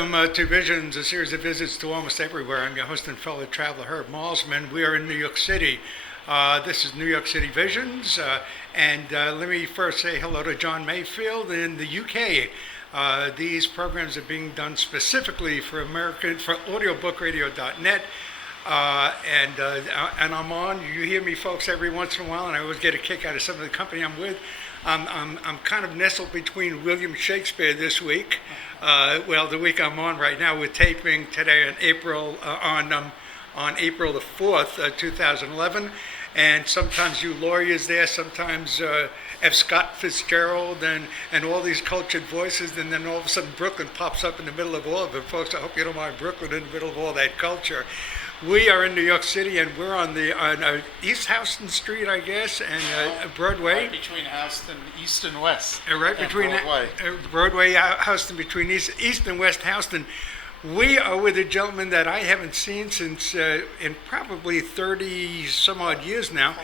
To Visions, a series of visits to almost everywhere. I'm your host and fellow traveler, Herb Malsman. We are in New York City. This is New York City Visions, and let me first say hello to John Mayfield in the UK. These programs are being done specifically for audiobookradio.net. And I'm on. You hear me, folks, every once in a while, and I always get a kick out of some of the company I'm with. I'm kind of nestled between William Shakespeare this week. The week I'm on right now, we're taping today on April the 4th, 2011. And sometimes you lawyers there, sometimes F. Scott Fitzgerald and all these cultured voices, and then all of a sudden Brooklyn pops up in the middle of all of it. Folks, I hope you don't mind Brooklyn in the middle of all that culture. We are in New York City, and we're on East Houston Street, I guess, and Broadway. Right between Houston, East and West. Right between Broadway. Broadway, Houston, between East and West Houston. We are with a gentleman that I haven't seen since in probably 30 some odd years now.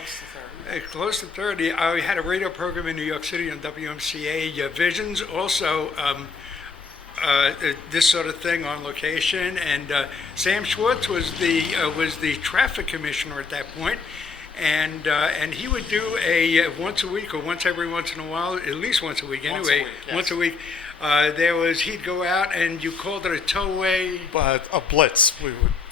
Close Close to to 30. 30. I had a radio program in New York City on WMCA Visions. Also, this sort of thing on location, and Sam Schwartz was the traffic commissioner at that point, and he would do a once a week or once every once in a while, at least once a week anyway. Once a week, yes. He'd go out, and you called it a towaway. But a blitz.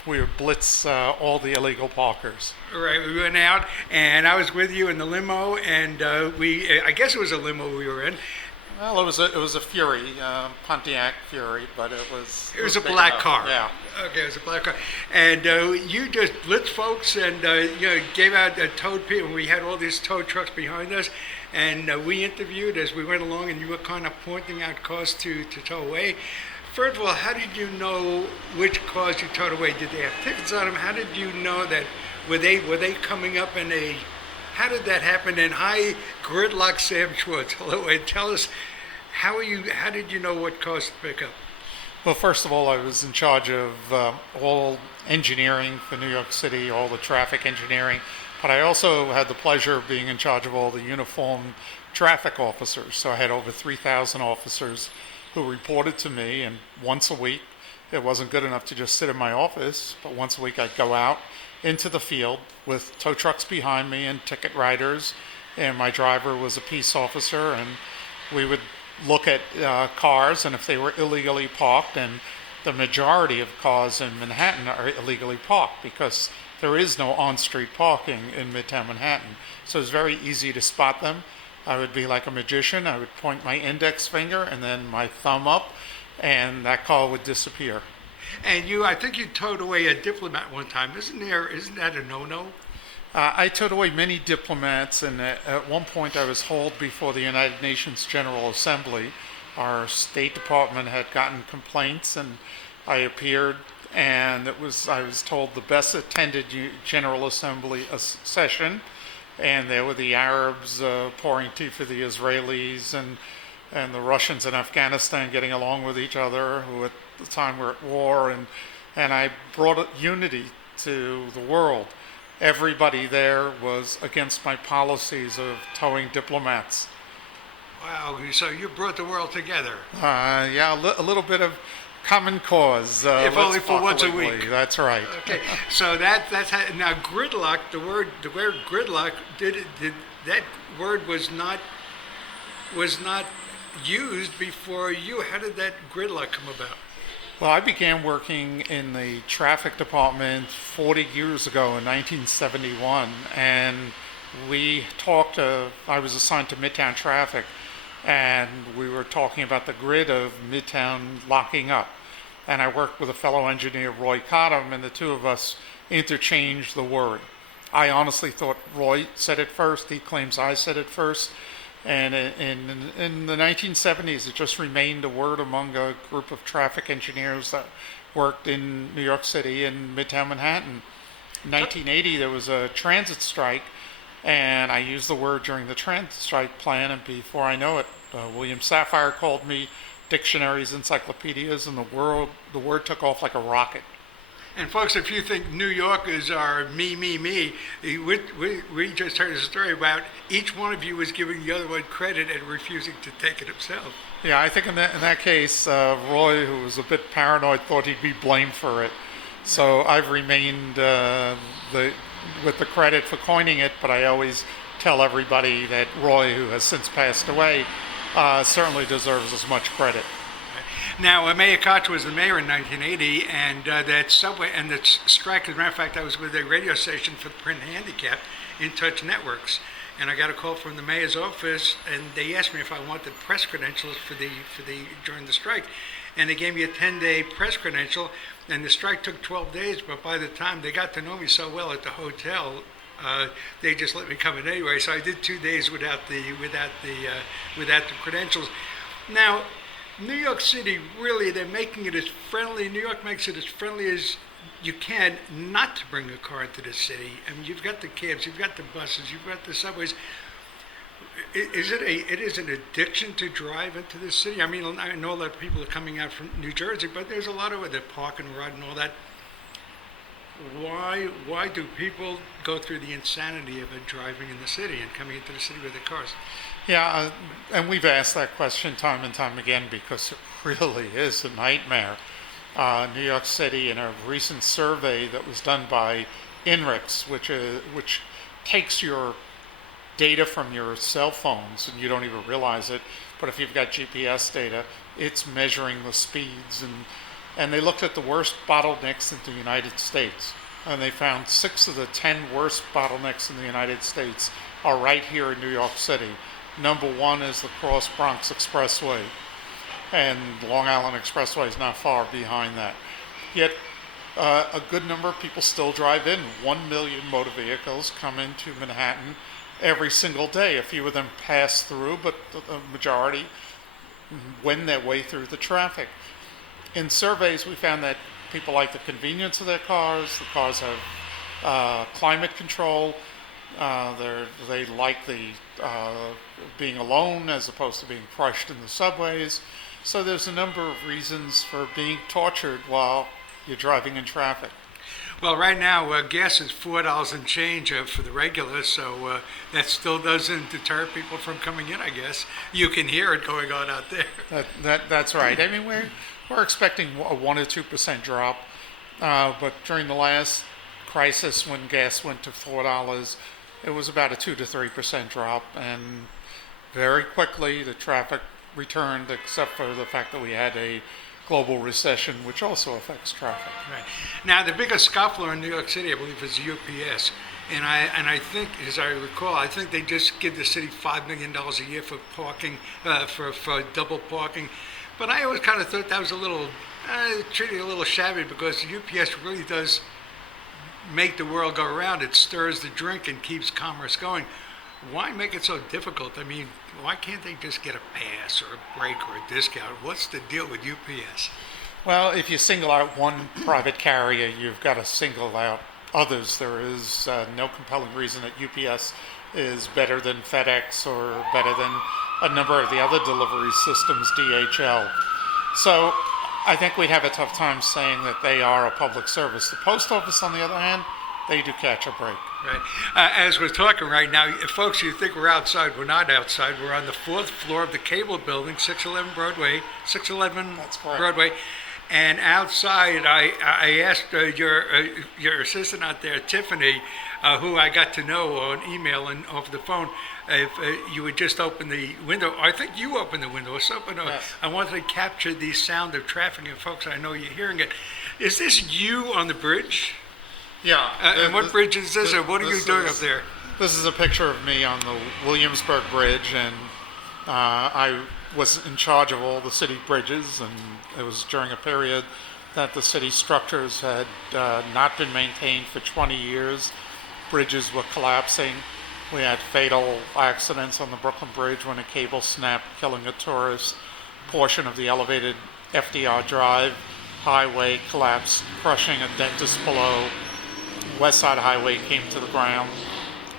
We would blitz all the illegal parkers. Right, we went out, and I was with you in the limo, and I guess it was a limo we were in. Well, it was a Fury, Pontiac Fury, but it was a black enough. car. Yeah. Okay, it was a black car, and you just blitzed folks and gave out towed people. We had all these tow trucks behind us, and we interviewed as we went along, and you were kind of pointing out cars to tow away. First of all, how did you know which cars you towed away? Did they have tickets on them? How did you know that? Were they coming up in a? How did that happen? And hi, Gridlock Sam Schwartz. Hello, and tell us how did you know what cars to pick up? Well, first of all, I was in charge of all engineering for New York City, all the traffic engineering, but I also had the pleasure of being in charge of all the uniformed traffic officers. So I had over 3,000 officers who reported to me, and once a week, it wasn't good enough to just sit in my office, but once a week I'd go out into the field with tow trucks behind me and ticket writers, and my driver was a peace officer, and we would look at cars, and if they were illegally parked, and the majority of cars in Manhattan are illegally parked because there is no on-street parking in Midtown Manhattan. So it's very easy to spot them. I would be like a magician. I would point my index finger and then my thumb up, and that car would disappear. And I think you towed away a diplomat one time. Isn't that a no-no? I towed away many diplomats, and at one point I was hauled before the United Nations General Assembly. Our State Department had gotten complaints, and I appeared, and I was told the best attended General Assembly session, and there were the Arabs pouring tea for the Israelis, and the Russians in Afghanistan getting along with each other, who at the time were at war, and I brought unity to the world. Everybody there was against my policies of towing diplomats. Wow, so you brought the world together. Yeah, a little bit of common cause. If only for once a week. That's right. Okay, so that's how, now gridlock. The word gridlock that word was not used before you. How did that gridlock come about? Well, I began working in the traffic department 40 years ago in 1971, and I was assigned to Midtown Traffic, and we were talking about the grid of Midtown locking up. And I worked with a fellow engineer, Roy Cottam, and the two of us interchanged the word. I honestly thought Roy said it first. He claims I said it first. And in the 1970s, it just remained a word among a group of traffic engineers that worked in New York City and Midtown Manhattan. In 1980, there was a transit strike, and I used the word during the transit strike plan, and before I know it, William Safire called me dictionaries, encyclopedias, and the word took off like a rocket. And folks, if you think New Yorkers are me, we just heard a story about each one of you was giving the other one credit and refusing to take it himself. Yeah, I think in that case, Roy, who was a bit paranoid, thought he'd be blamed for it. So I've remained with the credit for coining it, but I always tell everybody that Roy, who has since passed away, certainly deserves as much credit. Now, Mayor Koch was the mayor in 1980, and that subway and that strike, as a matter of fact, I was with a radio station for the print handicap, In Touch Networks, and I got a call from the mayor's office, and they asked me if I wanted press credentials for the during the strike, and they gave me a 10-day press credential, and the strike took 12 days, but by the time they got to know me so well at the hotel, they just let me come in anyway. So I did 2 days without the credentials. Now, New York City, really, they're making it as friendly. New York makes it as friendly as you can not to bring a car into the city. I mean, you've got the cabs, you've got the buses, you've got the subways. It is an addiction to drive into the city. I mean, I know that people are coming out from New Jersey, but there's a lot of it that park and ride and all that. Why do people go through the insanity of driving in the city and coming into the city with their cars? Yeah, and we've asked that question time and time again because it really is a nightmare. New York City, in a recent survey that was done by INRIX, which takes your data from your cell phones and you don't even realize it, but if you've got GPS data, it's measuring the speeds, and they looked at the worst bottlenecks in the United States, and they found 6 of the 10 worst bottlenecks in the United States are right here in New York City. Number 1 is the Cross Bronx Expressway, and Long Island Expressway is not far behind that. Yet a good number of people still drive in. 1 million motor vehicles come into Manhattan every single day. A few of them pass through, but the majority wend their way through the traffic. In surveys, we found that people like the convenience of their cars. The cars have climate control. They like being alone as opposed to being crushed in the subways. So there's a number of reasons for being tortured while you're driving in traffic. Well, right now, gas is $4 and change for the regular, so that still doesn't deter people from coming in, I guess. You can hear it going on out there. That's right. I mean, we're expecting a 1 or 2% drop, but during the last crisis when gas went to $4, it was about a 2 to 3% drop, and very quickly the traffic returned, except for the fact that we had a global recession, which also affects traffic. Right. Now, the biggest scuffler in New York City, I believe, is UPS. And I think, as I recall, I think they just give the city $5 million a year for parking, for double parking. But I always kind of thought that was treated a little shabby, because UPS really does make the world go around. It stirs the drink and keeps commerce going. Why make it so difficult? I mean, why can't they just get a pass or a break or a discount? What's the deal with UPS? Well, if you single out one private carrier, you've got to single out others. There is no compelling reason that UPS is better than FedEx or better than a number of the other delivery systems, DHL. So I think we'd have a tough time saying that they are a public service. The post office, on the other hand, they do catch a break. Right. As we're talking right now, folks, you think we're outside. We're not outside. We're on the 4th floor of the cable building, 611 Broadway. 611 That's correct. Broadway. And outside, I asked your assistant out there, Tiffany, who I got to know on email and over the phone, if you would just open the window. I think you opened the window. Yes. I wanted to capture the sound of traffic, and folks, I know you're hearing it. Is this you on the bridge? Yeah. And what bridge is this, and what are you doing up there? This is a picture of me on the Williamsburg Bridge, and I was in charge of all the city bridges, and it was during a period that the city structures had not been maintained for 20 years. Bridges were collapsing. We had fatal accidents on the Brooklyn Bridge when a cable snapped, killing a tourist. Portion of the elevated FDR Drive highway collapsed, crushing a dentist below. West Side Highway came to the ground,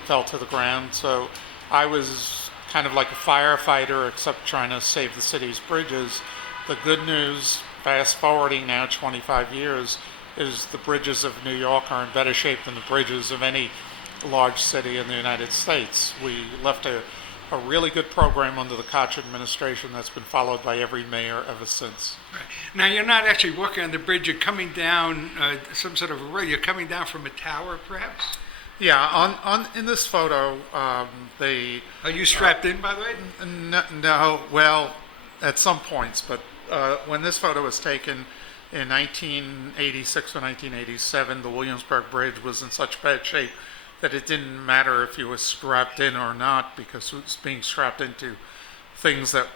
fell to the ground. So I was kind of like a firefighter, except trying to save the city's bridges. The good news, fast forwarding now 25 years, is the bridges of New York are in better shape than the bridges of any large city in the United States. We left a really good program under the Koch administration that's been followed by every mayor ever since. Right. Now, you're not actually walking on the bridge. You're coming down some sort of a road. You're coming down from a tower, perhaps? Yeah, in this photo, they... Are you strapped in, by the way? No, well, at some points, but when this photo was taken in 1986 or 1987, the Williamsburg Bridge was in such bad shape that it didn't matter if you were strapped in or not, because it was being strapped into things that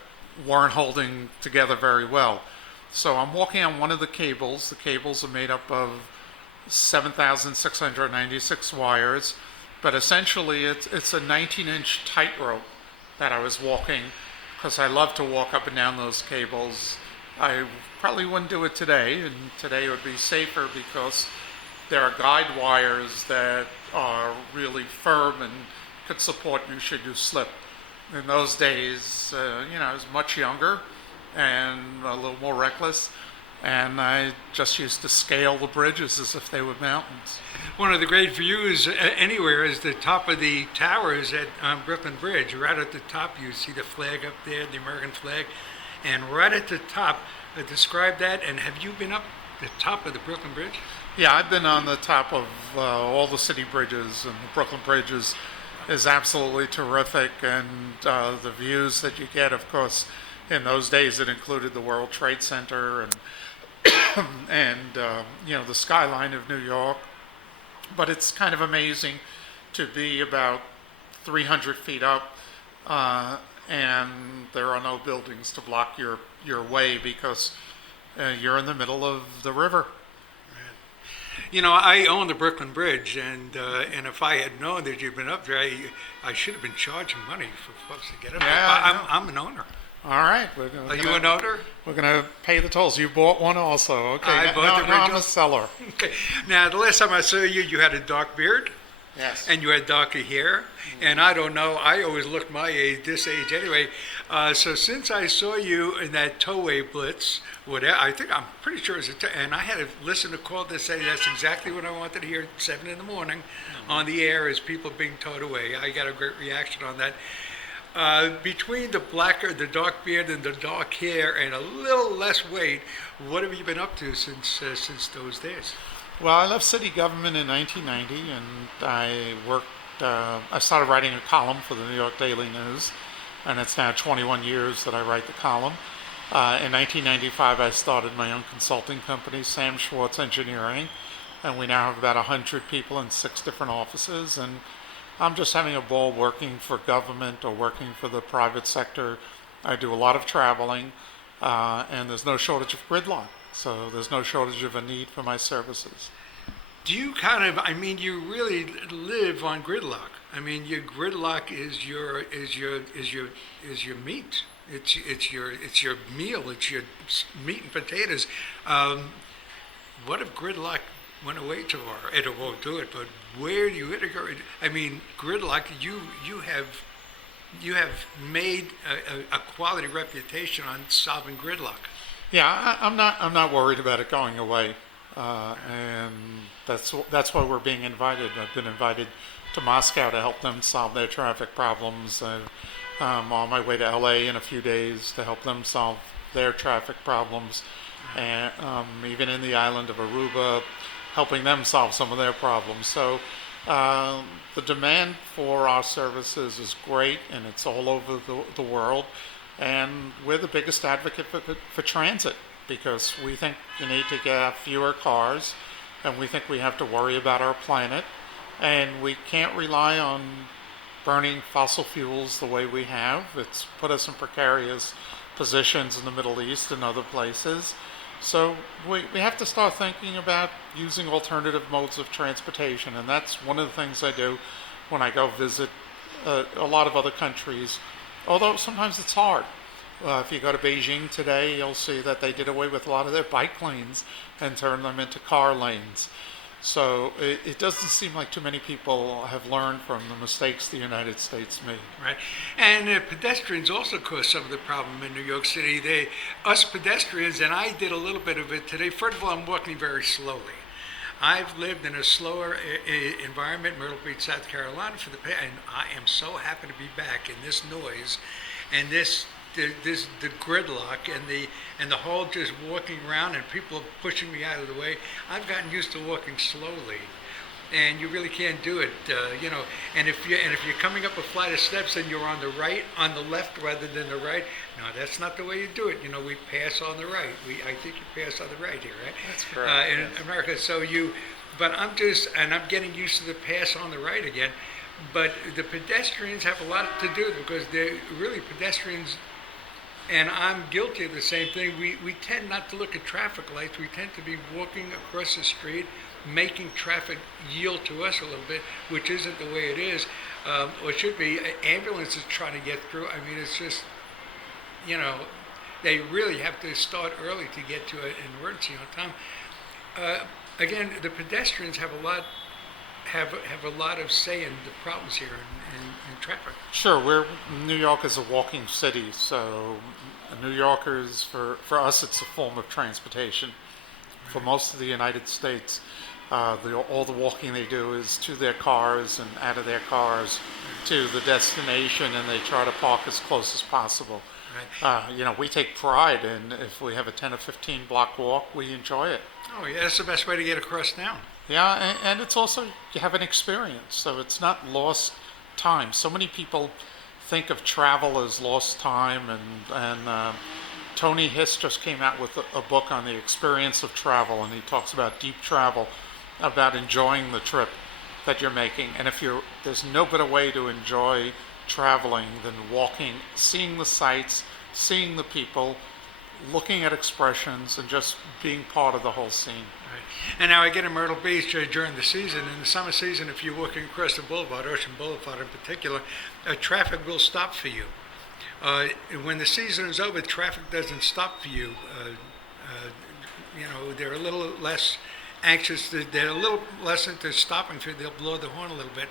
weren't holding together very well. So I'm walking on one of the cables. The cables are made up of 7,696 wires, but essentially it's a 19-inch tightrope that I was walking, because I love to walk up and down those cables. I probably wouldn't do it today, and today it would be safer because there are guide wires that are really firm and could support you should you slip. In those days, I was much younger and a little more reckless, and I just used to scale the bridges as if they were mountains. One of the great views anywhere is the top of the towers at Brooklyn Bridge. Right at the top, you see the flag up there, the American flag, and right at the top, describe that. And have you been up the top of the Brooklyn Bridge? Yeah, I've been on the top of all the city bridges, and the Brooklyn Bridge is absolutely terrific. And the views that you get, of course, in those days it included the World Trade Center and the skyline of New York. But it's kind of amazing to be about 300 feet up, and there are no buildings to block your way because you're in the middle of the river. I own the Brooklyn Bridge, and if I had known that you'd been up there, I should have been charging money for folks to get up there. Yeah, I'm an owner. All right. Are you an owner? We're going to pay the tolls. You bought one also. Okay. I bought the bridge. I'm a seller. Okay. Now, the last time I saw you, you had a dark beard. Yes. And you had darker hair. And I don't know, I always looked my age, this age anyway. So since I saw you in that towaway blitz, I'm pretty sure it's and I had a listener call to say that's exactly what I wanted to hear at 7 in the morning on the air is people being towed away. I got a great reaction on that. Between the dark beard and the dark hair and a little less weight, what have you been up to since those days? Well, I left city government in 1990, and I started writing a column for the New York Daily News, and it's now 21 years that I write the column. In 1995, I started my own consulting company, Sam Schwartz Engineering, and we now have about 100 people in 6 different offices, and I'm just having a ball working for government or working for the private sector. I do a lot of traveling, and there's no shortage of gridlock. So there's no shortage of a need for my services. Do you you really live on gridlock? I mean, your gridlock is your meat. It's your meal. It's your meat and potatoes. What if gridlock went away tomorrow? It won't do it. But where do you go? I mean, gridlock. You have made a quality reputation on solving gridlock. Yeah, I'm not worried about it going away, and that's why we're being invited. I've been invited to Moscow to help them solve their traffic problems. I'm on my way to LA in a few days to help them solve their traffic problems, and even in the island of Aruba, helping them solve some of their problems. So the demand for our services is great, and it's all over the world. And we're the biggest advocate for transit because we think you need to get fewer cars, and we think we have to worry about our planet, and we can't rely on burning fossil fuels the way we have. It's put us in precarious positions in the Middle East and other places. So we have to start thinking about using alternative modes of transportation, and that's one of the things I do when I go visit a lot of other countries. Although sometimes it's hard. If you go to Beijing today, you'll see that they did away with a lot of their bike lanes and turned them into car lanes. So it doesn't seem like too many people have learned from the mistakes the United States made. Right. And pedestrians also cause some of the problem in New York City. Us pedestrians, and I did a little bit of it today. First of all, I'm walking very slowly. I've lived in a slower environment, Myrtle Beach, South Carolina, and I am so happy to be back in this noise, and the gridlock and the whole just walking around and people pushing me out of the way. I've gotten used to walking slowly, and you really can't do it, And if you're coming up a flight of steps and you're on the left rather than the right, no, that's not the way you do it. We pass on the right. I think you pass on the right here, right? That's correct. In America, but I'm getting used to the pass on the right again. But the pedestrians have a lot to do because they're really pedestrians. And I'm guilty of the same thing. We tend not to look at traffic lights. We tend to be walking across the street, making traffic yield to us a little bit, which isn't the way it is, or should be. Ambulances trying to get through. I mean, it's just, they really have to start early to get to an emergency on time. Again, the pedestrians have a lot of say in the problems here in traffic. Sure, New York is a walking city, so New Yorkers, for us, it's a form of transportation. For most of the United States, all the walking they do is to their cars and out of their cars to the destination, and they try to park as close as possible. Right. We take pride in if we have a 10 or 15 block walk, we enjoy it. Oh yeah, that's the best way to get across town. Yeah, and it's also, you have an experience, so it's not lost time. So many people think of travel as lost time, and Tony Hiss just came out with a book on the experience of travel, and he talks about deep travel, about enjoying the trip that you're making. And there's no better way to enjoy traveling than walking, seeing the sights, seeing the people, looking at expressions, and just being part of the whole scene. Right. And now I get in Myrtle Beach during the season. In the summer season, if you're walking across the boulevard, Ocean Boulevard in particular, traffic will stop for you. When the season is over, traffic doesn't stop for you. They're a little less anxious. They're a little less into stopping for you. They'll blow the horn a little bit.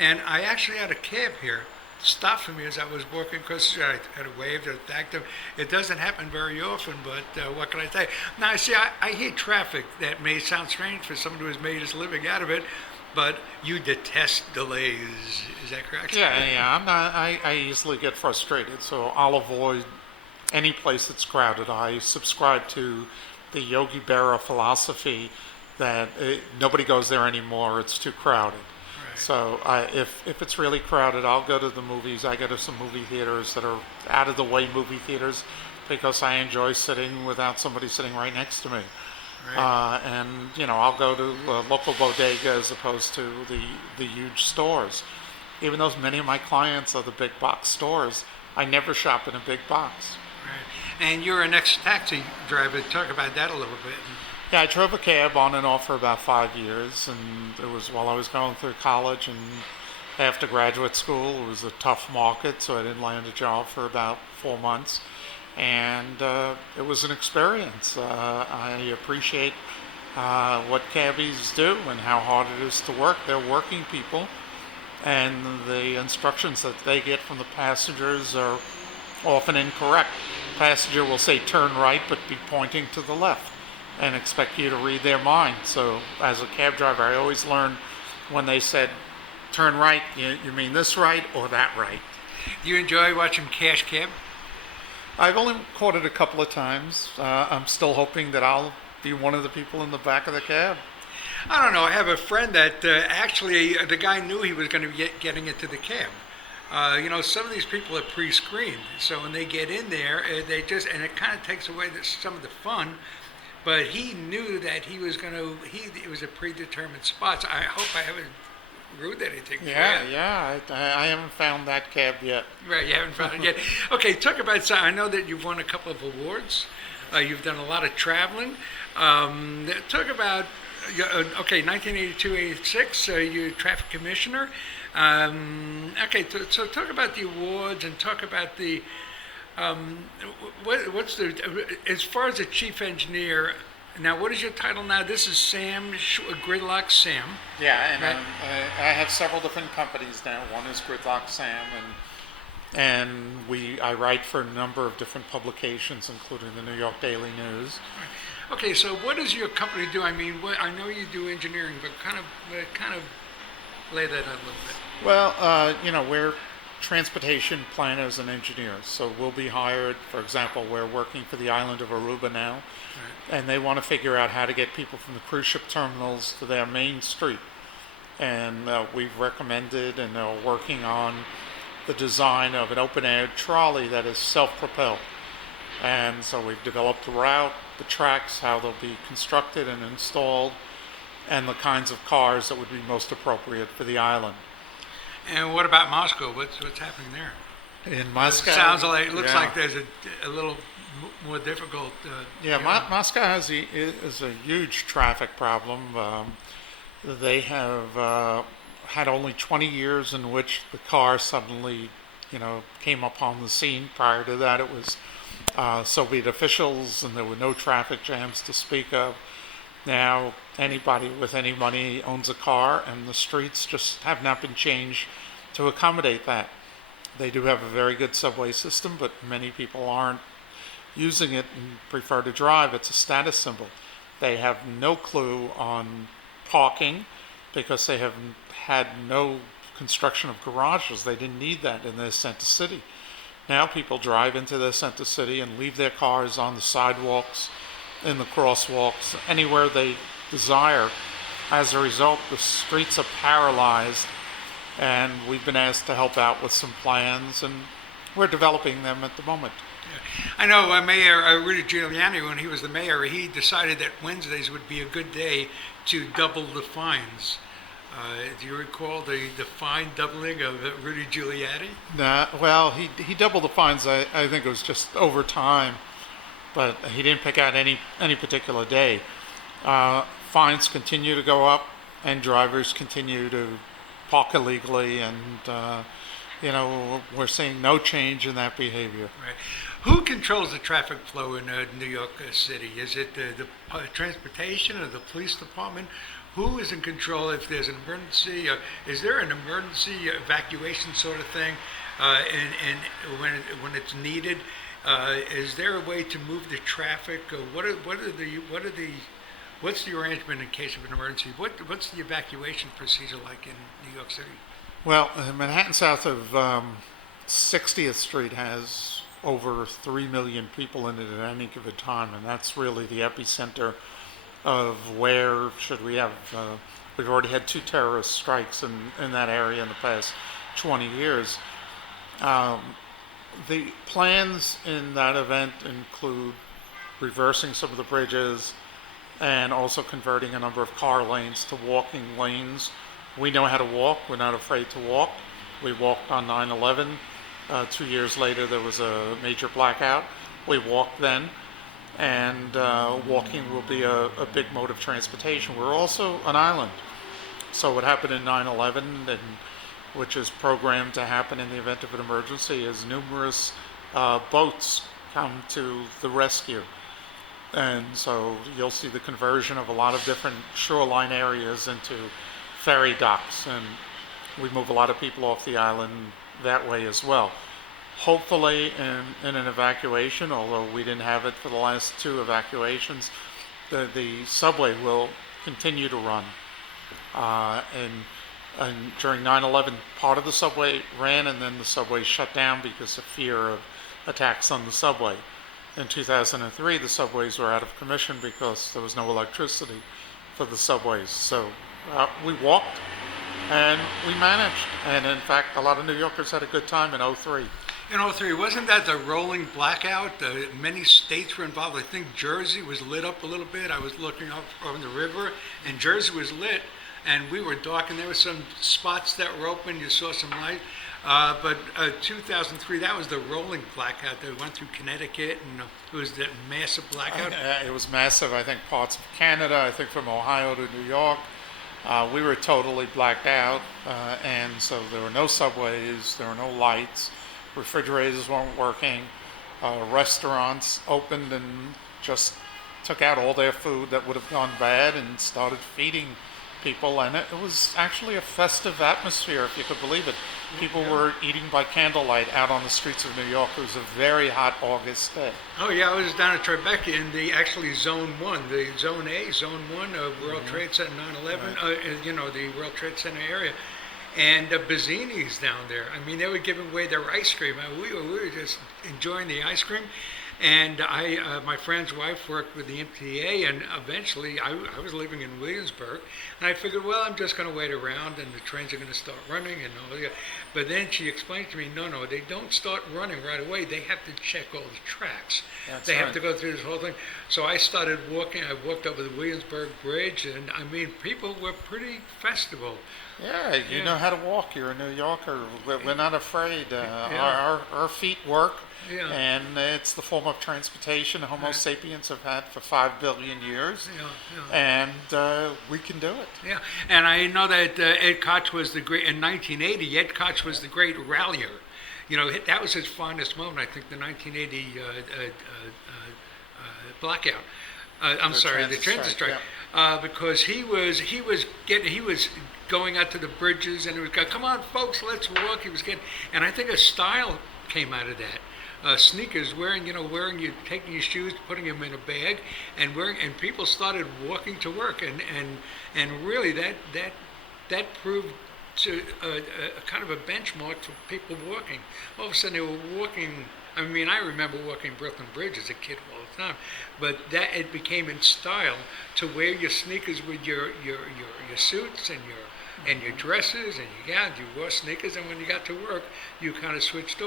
And I actually had a cab here stop for me as I was walking across the street. I had a wave, I thanked him. It doesn't happen very often, but what can I say? Now, see, I hate traffic. That may sound strange for someone who has made his living out of it, but you detest delays. Is that correct? Yeah. I easily get frustrated, so I'll avoid any place that's crowded. I subscribe to the Yogi Berra philosophy that nobody goes there anymore. It's too crowded. So if it's really crowded, I'll go to the movies. I go to some movie theaters that are out of the way movie theaters because I enjoy sitting without somebody sitting right next to me. Right. I'll go to a local bodega as opposed to the huge stores. Even though many of my clients are the big box stores, I never shop in a big box. Right. And you're an ex-taxi driver. Talk about that a little bit. Yeah, I drove a cab on and off for about 5 years, and it was while I was going through college and after graduate school. It was a tough market, so I didn't land a job for about 4 months, and it was an experience. I appreciate what cabbies do and how hard it is to work. They're working people, and the instructions that they get from the passengers are often incorrect. The passenger will say turn right, but be pointing to the left, and expect you to read their mind. So as a cab driver, I always learned when they said, turn right, you mean this right or that right. Do you enjoy watching Cash Cab? I've only caught it a couple of times. I'm still hoping that I'll be one of the people in the back of the cab. I don't know. I have a friend that actually the guy knew he was going to be getting into the cab. Some of these people are pre-screened. So when they get in there, and it kind of takes away some of the fun. But he knew that he was it was a predetermined spot. So I hope I haven't ruined anything for you. Yeah. I haven't found that cab yet. Right, you haven't found it yet. Okay, talk about, I know that you've won a couple of awards. You've done a lot of traveling. Talk about, 1982-86, you're Traffic Commissioner. So talk about the awards and talk about the, what's as far as the chief engineer, now what is your title now? This is Sam, Gridlock Sam. Yeah, and right? I have several different companies now. One is Gridlock Sam, and I write for a number of different publications, including the New York Daily News. Okay, so what does your company do? I mean, I know you do engineering, but kind of lay that out a little bit. Well, we're transportation planners and engineers. So we'll be hired, for example, we're working for the island of Aruba now, Right. and they want to figure out how to get people from the cruise ship terminals to their main street. And we've recommended and are working on the design of an open air trolley that is self-propelled. And so we've developed the route, the tracks, how they'll be constructed and installed, and the kinds of cars that would be most appropriate for the island. And what about Moscow? What's happening there? In Moscow, It looks yeah. like there's a little more difficult. Yeah, you know. Moscow is a huge traffic problem. They have had only 20 years in which the car suddenly, came upon the scene. Prior to that, it was Soviet officials, and there were no traffic jams to speak of. Now, anybody with any money owns a car, and the streets just have not been changed to accommodate that. They do have a very good subway system, but many people aren't using it and prefer to drive. It's a status symbol. They have no clue on parking because they have had no construction of garages. They didn't need that in their center city. Now people drive into their center city and leave their cars on the sidewalks, in the crosswalks, anywhere they desire. As a result, the streets are paralyzed, and we've been asked to help out with some plans, and we're developing them at the moment. I know Mayor Rudy Giuliani, when he was the mayor, he decided that Wednesdays would be a good day to double the fines. Do you recall the fine doubling of Rudy Giuliani? Nah, well, he doubled the fines. I think it was just over time, but he didn't pick out any particular day. Fines continue to go up, and drivers continue to park illegally, and we're seeing no change in that behavior. Right. Who controls the traffic flow in New York City? Is it the transportation or the police department? Who is in control if there's an emergency? Is there an emergency evacuation sort of thing, and when it's needed? Is there a way to move the traffic? What's the arrangement in case of an emergency? What's the evacuation procedure like in New York City? Well, Manhattan south of 60th Street has over 3 million people in it at any given time, and that's really the epicenter of where should we have. We've already had 2 terrorist strikes in that area in the past 20 years. The plans in that event include reversing some of the bridges and also converting a number of car lanes to walking lanes. We know how to walk. We're not afraid to walk. We walked on 9/11. 2 years later, there was a major blackout. We walked then, and walking will be a big mode of transportation. We're also an island. So what happened in 9/11, and which is programmed to happen in the event of an emergency, is numerous boats come to the rescue. And so you'll see the conversion of a lot of different shoreline areas into ferry docks, and we move a lot of people off the island that way as well. Hopefully in an evacuation, although we didn't have it for the last 2 evacuations, the subway will continue to run. And during 9/11, part of the subway ran, and then the subway shut down because of fear of attacks on the subway. In 2003, the subways were out of commission because there was no electricity for the subways. So we walked, and we managed. And in fact, a lot of New Yorkers had a good time in '03. In '03, wasn't that the rolling blackout? Many states were involved. I think Jersey was lit up a little bit. I was looking up on the river, and Jersey was lit, and we were dark, and there were some spots that were open. You saw some light. But 2003, that was the rolling blackout that went through Connecticut, and it was that massive blackout. It was massive. I think parts of Canada, I think from Ohio to New York. We were totally blacked out, and so there were no subways, there were no lights, refrigerators weren't working, restaurants opened and just took out all their food that would have gone bad and started feeding people, and it was actually a festive atmosphere, if you could believe it. People were eating by candlelight out on the streets of New York. It was a very hot August day. Oh yeah, I was down at Tribeca in the actually Zone 1, the Zone A, Zone 1 of World Trade Center 9/11, the World Trade Center area. And Bazzini's down there. I mean, they were giving away their ice cream. We were just enjoying the ice cream. And my friend's wife worked with the MTA, and eventually I was living in Williamsburg, and I figured, well, I'm just going to wait around, and the trains are going to start running, and all that. But then she explained to me, no, they don't start running right away. They have to check all the tracks. That's they have right. to go through this whole thing. So I started walking. I walked over the Williamsburg Bridge, and I mean, people were pretty festival. Yeah, you Yeah. know how to walk. You're a New Yorker. We're not afraid. Yeah. Our feet work, Yeah. and it's the form of transportation Homo sapiens have had for 5 billion years, and we can do it. Yeah, and I know that Ed Koch was the great, in 1980, Ed Koch was the great rallier. That was his finest moment, I think, the 1980 blackout. I'm sorry, the transit strike. Because he was going out to the bridges, and he was going, come on, folks, let's walk. He was getting, and I think a style came out of that. Sneakers, taking your shoes, putting them in a bag, and people started walking to work, and really that proved to a kind of a benchmark for people walking. All of a sudden, they were walking. I mean, I remember walking Brooklyn Bridge as a kid all the time, but that it became in style to wear your sneakers with your suits and your dresses and your gowns. You wore sneakers, and when you got to work, you kind of switched